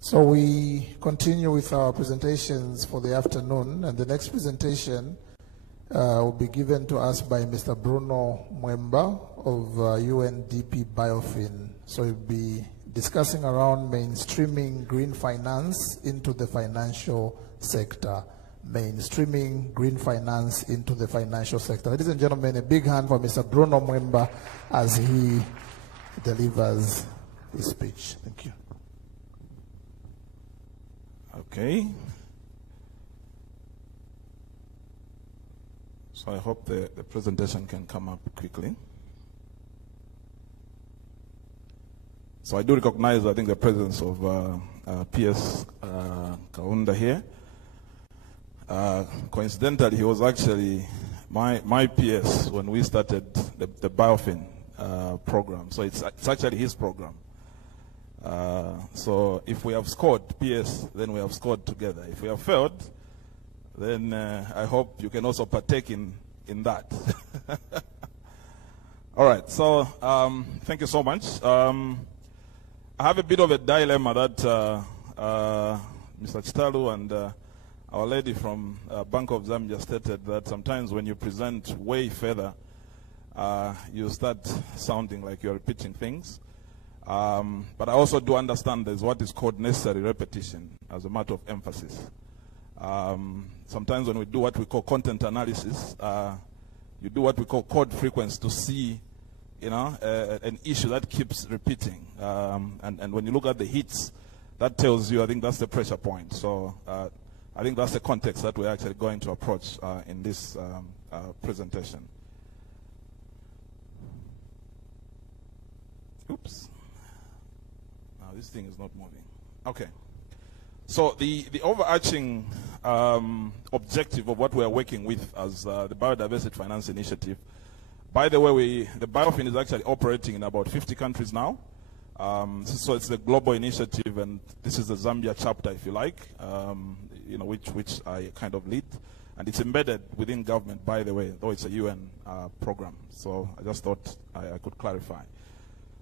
So we continue with our presentations for the afternoon, and the next presentation will be given to us by Mr. Bruno Mwemba of UNDP BIOFIN. So we'll be discussing around mainstreaming green finance into the financial sector. Mainstreaming green finance into the financial sector. Ladies and gentlemen, a big hand for Mr. Bruno Mwemba as he delivers his speech. Thank you. Okay. So I hope the presentation can come up quickly. So I do recognize, I think, the presence of PS Kaunda here. Coincidentally, he was actually my PS when we started the BIOFIN program. So it's actually his program. So if we have scored PS, then we have scored together. If we have failed, then I hope you can also partake in that. All right, so thank you so much. I have a bit of a dilemma that Mr. Chitalu and our lady from Bank of Zambia stated that sometimes when you present way further, you start sounding like you're repeating things. But I also do understand there's what is called necessary repetition as a matter of emphasis. Sometimes when we do what we call content analysis, you do what we call chord frequency to see, you know, an issue that keeps repeating. And when you look at the hits, that tells you, I think that's the pressure point. So I think that's the context that we're actually going to approach in this presentation. Oops. Now this thing is not moving. Okay. So the overarching objective of what we are working with as the Biodiversity Finance Initiative, by the way, the BIOFIN is actually operating in about 50 countries now. So it's the global initiative, and this is the Zambia chapter, if you like, you know, which I kind of lead. And it's embedded within government, by the way, though it's a UN program. So I just thought I could clarify.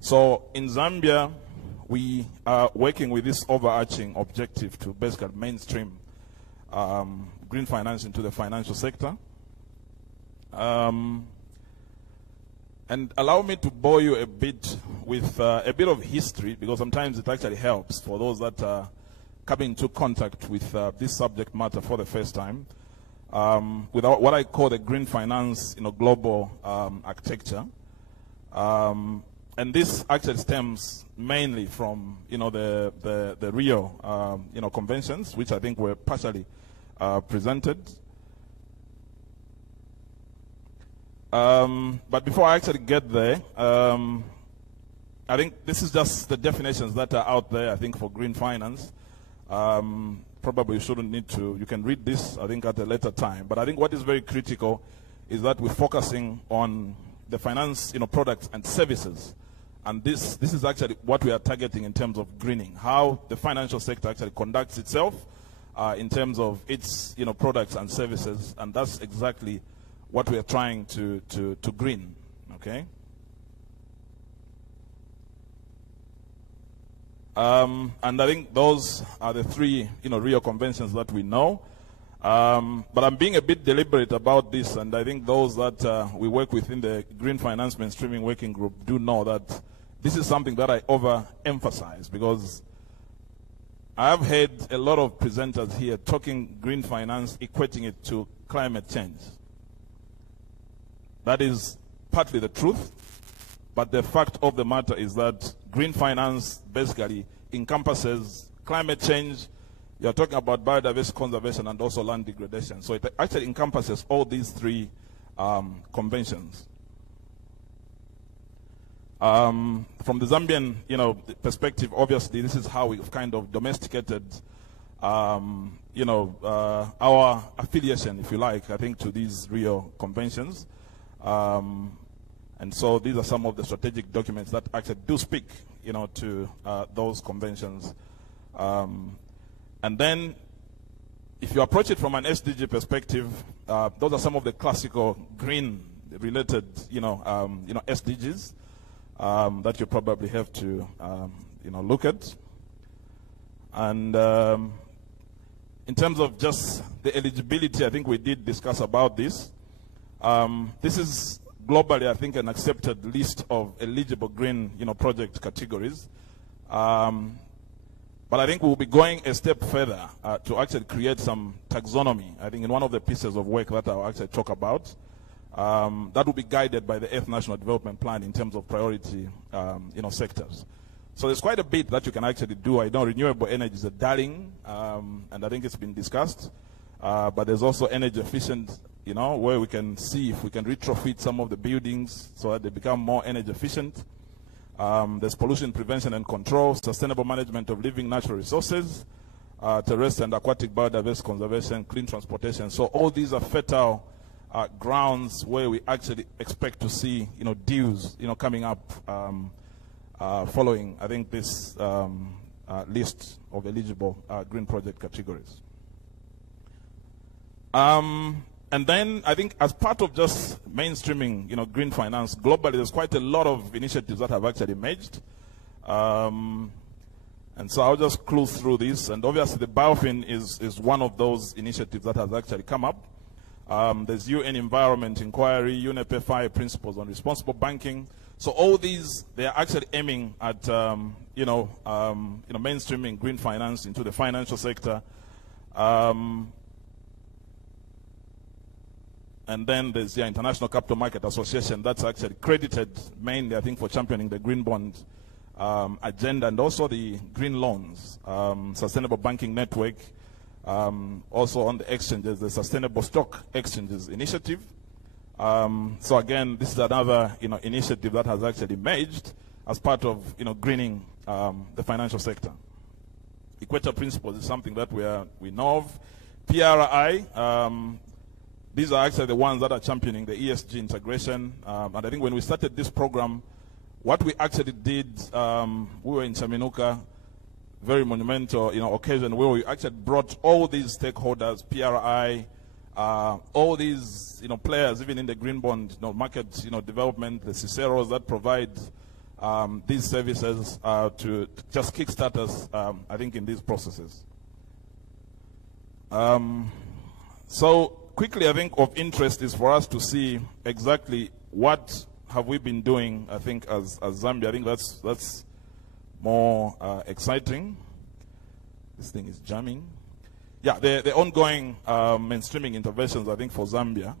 So in Zambia, we are working with this overarching objective to basically mainstream green finance into the financial sector. And allow me to bore you a bit with a bit of history, because sometimes it actually helps for those that are coming into contact with this subject matter for the first time, with what I call the green finance, you know, global architecture. And this actually stems mainly from, you know, the Rio, you know, conventions, which I think were partially presented. But before I actually get there, I think this is just the definitions that are out there, I think, for green finance. Probably you shouldn't need to, you can read this, I think, at a later time. But I think what is very critical is that we're focusing on the finance, you know, products and services. And this is actually what we are targeting in terms of greening, how the financial sector actually conducts itself in terms of its, you know, products and services. And that's exactly what we are trying to green, okay? And I think those are the three, you know, Rio conventions that we know. But I'm being a bit deliberate about this, and I think those that we work with in the Green Finance Mainstreaming Working Group do know that this is something that I overemphasize, because I have heard a lot of presenters here talking green finance, equating it to climate change. That is partly the truth, but the fact of the matter is that green finance basically encompasses climate change. You're talking about biodiversity conservation and also land degradation. So it actually encompasses all these three conventions. From the Zambian, you know, perspective, obviously this is how we've kind of domesticated, you know, our affiliation, if you like, I think, to these Rio conventions. And so these are some of the strategic documents that actually do speak, you know, to those conventions. And then, if you approach it from an SDG perspective, those are some of the classical green-related, you know, SDGs that you probably have to, you know, look at. And in terms of just the eligibility, I think we did discuss about this. This is globally, I think, an accepted list of eligible green, project categories. But I think we'll be going a step further to actually create some taxonomy. I think in one of the pieces of work that I'll actually talk about, that will be guided by the 8th National Development Plan in terms of priority, sectors. So there's quite a bit that you can actually do. I know renewable energy is a darling, and I think it's been discussed. But there's also energy efficient, where we can see if we can retrofit some of the buildings so that they become more energy efficient. There's pollution prevention and control, sustainable management of living natural resources, terrestrial and aquatic biodiversity conservation, clean transportation. So all these are fertile grounds where we actually expect to see, deals, coming up following, I think, this list of eligible green project categories. And then I think as part of just mainstreaming, green finance globally, there's quite a lot of initiatives that have actually emerged. And so I'll just cruise through this. And obviously the BIOFIN is one of those initiatives that has actually come up. There's UN Environment Inquiry, UNEP FI Principles on Responsible Banking. So all these, they are actually aiming at, mainstreaming green finance into the financial sector. And then there's the International Capital Market Association that's actually credited mainly, I think, for championing the green bond agenda, and also the green loans, sustainable banking network. Also on the exchanges, the Sustainable Stock Exchanges Initiative. So again, this is another initiative that has actually emerged as part of greening the financial sector. Equator Principles is something that we know of. PRI. These are actually the ones that are championing the ESG integration. And I think when we started this program, what we actually did, we were in Chaminuka, very monumental occasion where we actually brought all these stakeholders, PRI, all these players, even in the green bond market development, the Ciceros that provide these services to just kickstart us, I think, in these processes. So quickly, I think of interest is for us to see exactly what have we been doing, I think, as Zambia. I think that's more exciting. This thing is jamming. Yeah, the ongoing mainstreaming interventions, I think, for Zambia.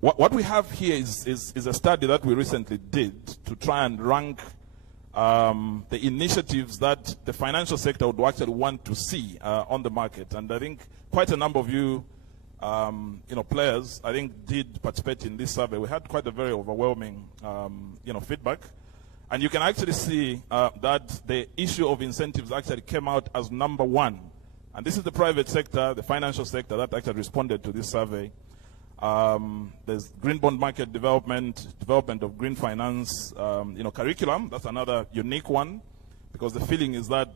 What we have here is a study that we recently did to try and rank the initiatives that the financial sector would actually want to see on the market. And I think quite a number of you, players, I think, did participate in this survey. We had quite a very overwhelming, feedback. And you can actually see that the issue of incentives actually came out as number one. And this is the private sector, the financial sector, that actually responded to this survey. There's green bond market development of green finance, curriculum. That's another unique one, because the feeling is that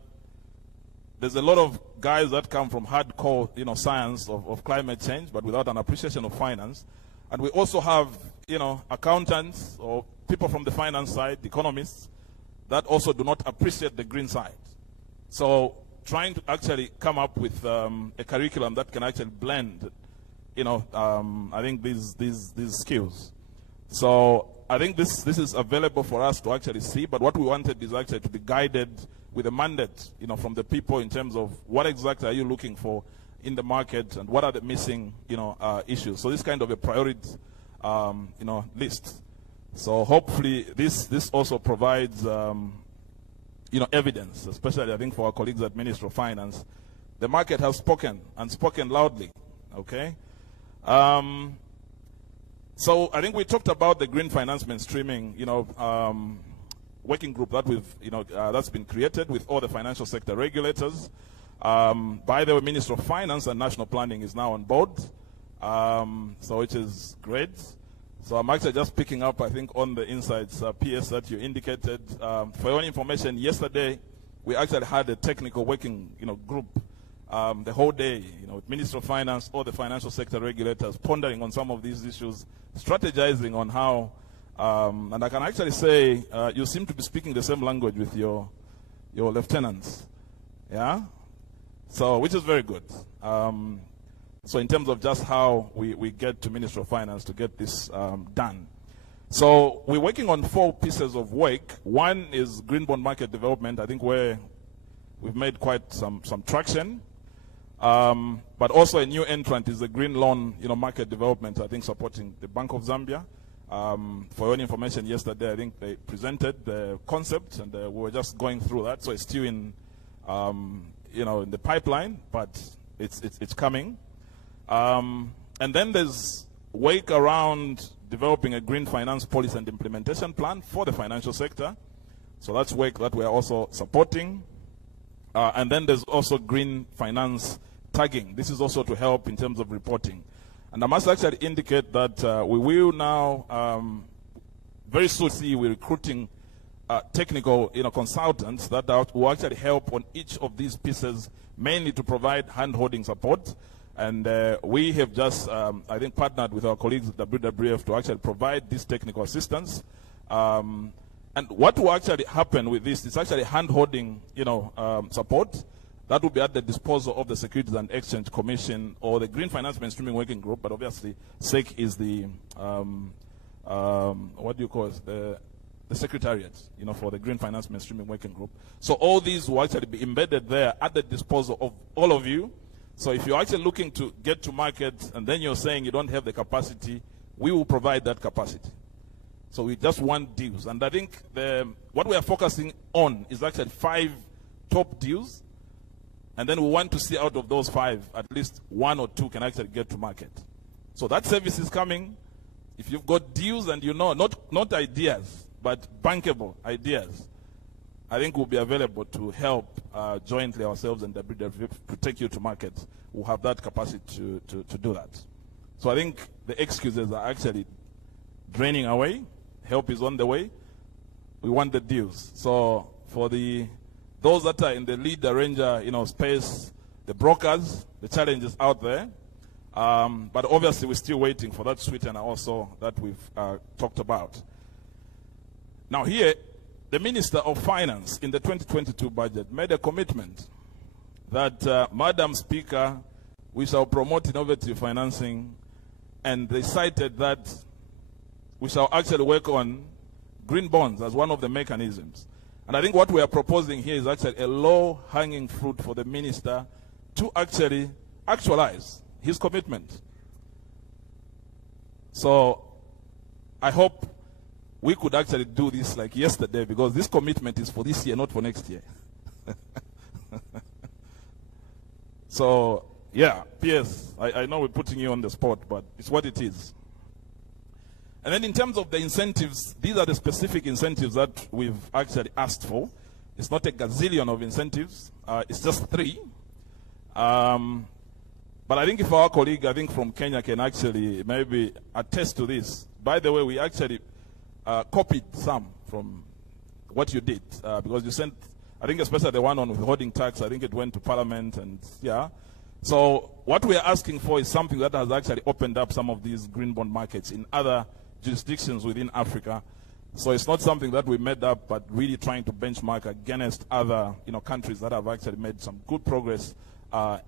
there's a lot of guys that come from hardcore, science of climate change, but without an appreciation of finance. And we also have, accountants or people from the finance side, economists, that also do not appreciate the green side. So trying to actually come up with a curriculum that can actually blend I think these skills. So I think this is available for us to actually see, but what we wanted is actually to be guided with a mandate, from the people in terms of what exactly are you looking for in the market and what are the missing, issues. So this kind of a priority, list. So hopefully this also provides, evidence, especially I think for our colleagues at Ministry of Finance. The market has spoken and spoken loudly, okay? So I think we talked about the green finance mainstreaming, working group that that's been created with all the financial sector regulators. By the way, Minister of Finance and National Planning is now on board, so which is great. So I'm actually just picking up, I think, on the insights PS that you indicated. For your information, yesterday we actually had a technical working group. The whole day, with Minister of Finance, all the financial sector regulators pondering on some of these issues, strategizing on how And I can actually say you seem to be speaking the same language with your lieutenants. Yeah? So, which is very good. So in terms of just how we get to Ministry of Finance to get this done. So we're working on 4 pieces of work. One is green bond market development, I think where we've made quite some traction. But also a new entrant is the green loan market development, I think supporting the Bank of Zambia. For your information, yesterday I think they presented the concept and we were just going through that. So it's still in in the pipeline, but it's coming. And then there's work around developing a green finance policy and implementation plan for the financial sector. So that's work that we're also supporting. And then there's also green finance tagging. This is also to help in terms of reporting. And I must actually indicate that we will now very soon see we're recruiting technical consultants that will actually help on each of these pieces, mainly to provide hand-holding support. And we have just, I think, partnered with our colleagues at WWF to actually provide this technical assistance. And what will actually happen with this is actually hand-holding, support. That will be at the disposal of the Securities and Exchange Commission or the Green Finance Mainstreaming Working Group. But obviously, SEC is the, what do you call it? The Secretariat, for the Green Finance Mainstreaming Working Group. So all these will actually be embedded there at the disposal of all of you. So if you're actually looking to get to market and then you're saying you don't have the capacity, we will provide that capacity. So we just want deals. And I think what we are focusing on is actually 5 top deals. And then we want to see out of those 5, at least 1 or 2 can actually get to market. So that service is coming. If you've got deals and not ideas, but bankable ideas, I think we'll be available to help jointly ourselves and WWF to take you to market. We'll have that capacity to do that. So I think the excuses are actually draining away. Help is on the way. We want the deals. So for those that are in the lead arranger, space, the brokers, the challenge is out there. But obviously we're still waiting for that sweetener also that we've talked about. Now here, the Minister of Finance in the 2022 budget made a commitment that, Madam Speaker, we shall promote innovative financing, and they cited that we shall actually work on green bonds as one of the mechanisms. And I think what we are proposing here is actually a low-hanging fruit for the Minister to actually actualize his commitment. So I hope we could actually do this like yesterday, because this commitment is for this year, not for next year. So, yeah, PS, I know we're putting you on the spot, but it's what it is. And then in terms of the incentives, these are the specific incentives that we've actually asked for. It's not a gazillion of incentives. It's just 3. But I think if our colleague, I think from Kenya, can actually maybe attest to this. By the way, we actually copied some from what you did, because you sent, I think especially the one on withholding tax, I think it went to Parliament, and yeah. So what we are asking for is something that has actually opened up some of these green bond markets in other jurisdictions within Africa. So it's not something that we made up, but really trying to benchmark against other countries that have actually made some good progress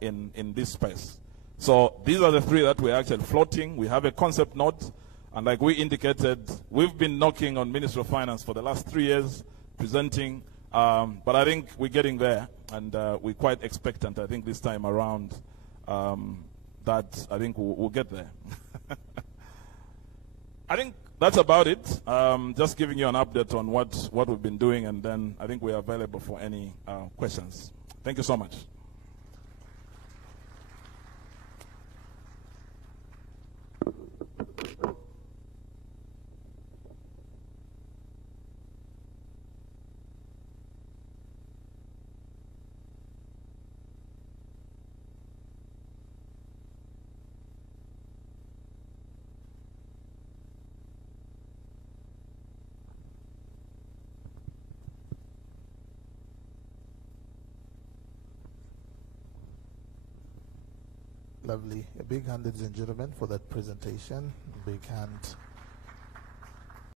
in this space. So these are the 3 that we're actually floating. We have a concept note. And like we indicated, we've been knocking on Ministry of Finance for the last 3 years, presenting. But I think we're getting there, and we're quite expectant, I think, this time around, that I think we'll get there. I think that's about it. Just giving you an update on what we've been doing, and then I think we're available for any questions. Thank you so much. Lovely. A big hand, ladies and gentlemen, for that presentation. Big hand.